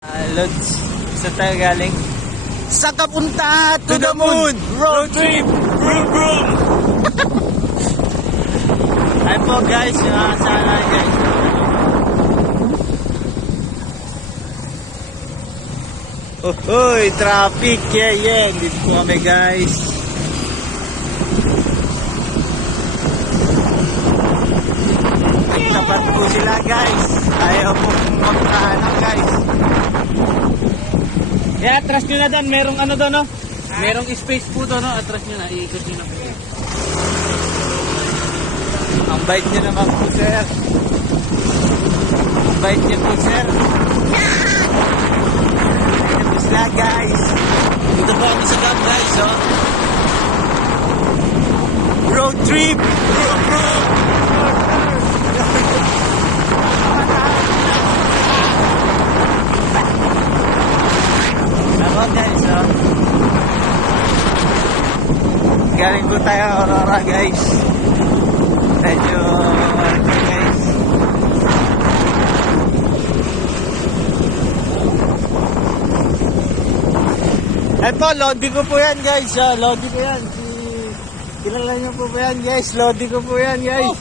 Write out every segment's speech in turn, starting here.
Lods, saan tayo galing? Sa kapunta to the moon! Road trip! Vroom vroom! Ay po guys, sana guys. Oh, hoy, traffic! Yeah! Dito po kami guys. Tapat po sila guys. Ayaw po magkahanap guys. Yeah, atras nyo na doon. Merong ano doon, no? Merong space po doon, no? Atras nyo na. Iikot nyo na po. Ang bait nyo naman po, sir. Ang bait nyo po, sir. Ayan po sila, guys. Dito po kami sa camp, guys, oh. Road trip! Ako, guys, oh. Galing po tayo Aurora, guys. Medyo guys. Eto, Lodi ko po yan guys. Lodi ko yan. Kilala niyo po ba yan guys? Lodi ko po yan guys.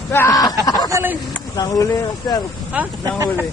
Nahuli, sir. Ha? Nahuli.